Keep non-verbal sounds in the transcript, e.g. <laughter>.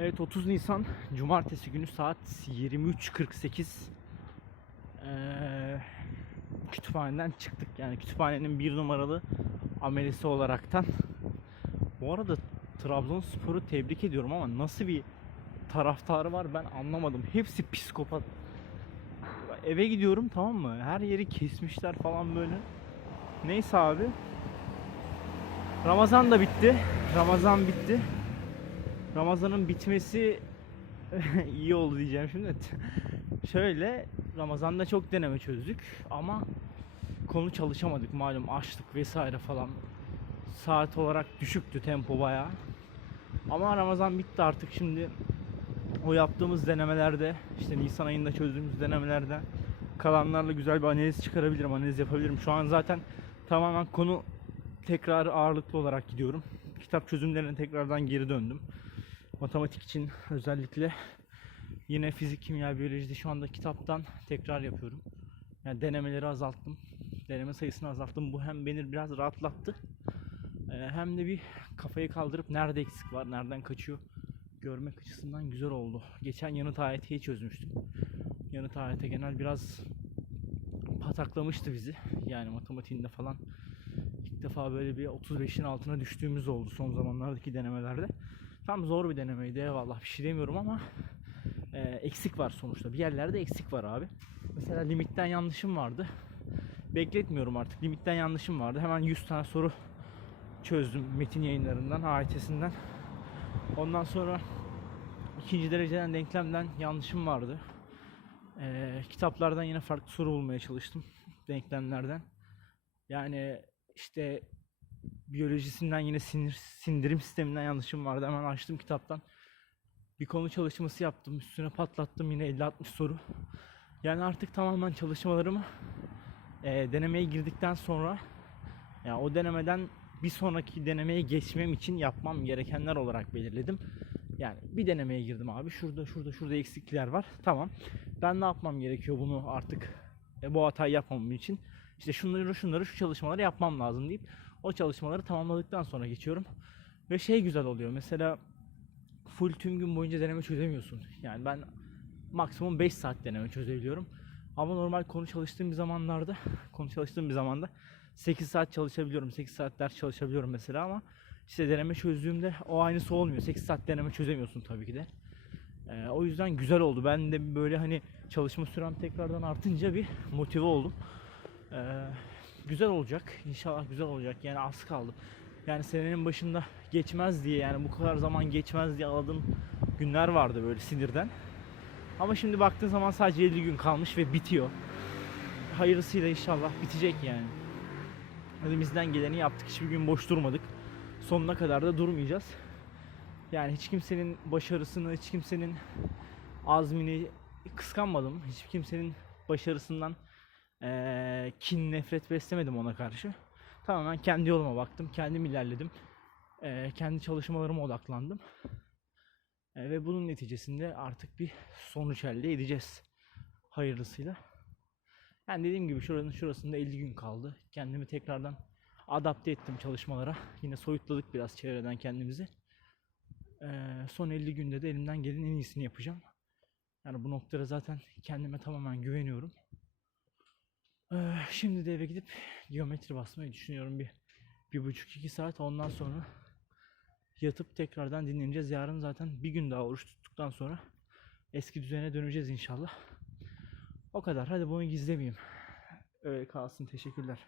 Evet 30 Nisan Cumartesi günü saat 23.48 Ee, kütüphaneden çıktık yani kütüphanenin bir numaralı amelesi olaraktan. Bu arada Trabzonspor'u tebrik ediyorum ama nasıl bir taraftarı var ben anlamadım. Hepsi psikopat. Eve gidiyorum tamam mı? Her yeri kesmişler falan böyle. Neyse abi. Ramazan da bitti. Ramazan bitti. Ramazan'ın bitmesi <laughs> iyi oldu diyeceğim şimdi. <laughs> Şöyle Ramazan'da çok deneme çözdük ama konu çalışamadık malum açlık vesaire falan. Saat olarak düşüktü tempo bayağı. Ama Ramazan bitti artık şimdi o yaptığımız denemelerde işte Nisan ayında çözdüğümüz denemelerde kalanlarla güzel bir analiz çıkarabilirim, analiz yapabilirim. Şu an zaten tamamen konu tekrar ağırlıklı olarak gidiyorum. Kitap çözümlerine tekrardan geri döndüm. Matematik için özellikle yine fizik, kimya, biyolojide şu anda kitaptan tekrar yapıyorum. Yani denemeleri azalttım. Deneme sayısını azalttım. Bu hem beni biraz rahatlattı. Ee, Hem de bir kafayı kaldırıp nerede eksik var, nereden kaçıyor görmek açısından güzel oldu. Geçen yanıt AYT'yi çözmüştüm. Yanıt AYT genel biraz pataklamıştı bizi. Yani matematiğinde falan ilk defa böyle bir 35'in altına düştüğümüz oldu son zamanlardaki denemelerde. Tam zor bir denemeydi eyvallah bir şey demiyorum ama e, eksik var sonuçta. Bir yerlerde eksik var abi. Mesela limitten yanlışım vardı. Bekletmiyorum artık. Limitten yanlışım vardı. Hemen 100 tane soru çözdüm metin yayınlarından, AYT'sinden. Ondan sonra ikinci dereceden denklemden yanlışım vardı. Ee, kitaplardan yine farklı soru bulmaya çalıştım denklemlerden. Yani işte biyolojisinden yine sinir sindirim sisteminden yanlışım vardı. Hemen açtım kitaptan. Bir konu çalışması yaptım. Üstüne patlattım yine 50-60 soru. Yani artık tamamen çalışmalarımı e, denemeye girdikten sonra yani o denemeden bir sonraki denemeye geçmem için yapmam gerekenler olarak belirledim. Yani bir denemeye girdim abi. Şurada şurada şurada eksiklikler var. Tamam. Ben ne yapmam gerekiyor bunu artık e, bu hatayı yapmamam için? İşte şunları şunları şu çalışmaları yapmam lazım deyip o çalışmaları tamamladıktan sonra geçiyorum. Ve şey güzel oluyor. Mesela full tüm gün boyunca deneme çözemiyorsun. Yani ben maksimum 5 saat deneme çözebiliyorum. Ama normal konu çalıştığım bir zamanlarda, <laughs> konu çalıştığım bir zamanda 8 saat çalışabiliyorum. 8 saat ders çalışabiliyorum mesela ama işte deneme çözdüğümde o aynısı olmuyor. 8 saat deneme çözemiyorsun tabii ki de. Ee, o yüzden güzel oldu. Ben de böyle hani çalışma sürem tekrardan artınca bir motive oldum. Ee, güzel olacak. İnşallah güzel olacak. Yani az kaldı. Yani senenin başında geçmez diye yani bu kadar zaman geçmez diye ağladığım günler vardı böyle sinirden. Ama şimdi baktığın zaman sadece 50 gün kalmış ve bitiyor. Hayırlısıyla inşallah bitecek yani. Elimizden geleni yaptık. Hiçbir gün boş durmadık. Sonuna kadar da durmayacağız. Yani hiç kimsenin başarısını, hiç kimsenin azmini kıskanmadım. Hiç kimsenin başarısından eee, kin, nefret beslemedim ona karşı. Tamamen kendi yoluma baktım. Kendim ilerledim. Eee, kendi çalışmalarıma odaklandım. E, ve bunun neticesinde artık bir sonuç elde edeceğiz. Hayırlısıyla. Yani dediğim gibi şuranın şurasında 50 gün kaldı. Kendimi tekrardan adapte ettim çalışmalara. Yine soyutladık biraz çevreden kendimizi. Ee, son 50 günde de elimden gelenin en iyisini yapacağım. Yani bu noktada zaten kendime tamamen güveniyorum. Ee, şimdi de eve gidip geometri basmayı düşünüyorum bir bir buçuk iki saat. Ondan sonra yatıp tekrardan dinleneceğiz. Yarın zaten bir gün daha oruç tuttuktan sonra eski düzene döneceğiz inşallah. O kadar. Hadi bunu gizlemeyeyim. Öyle kalsın. Teşekkürler.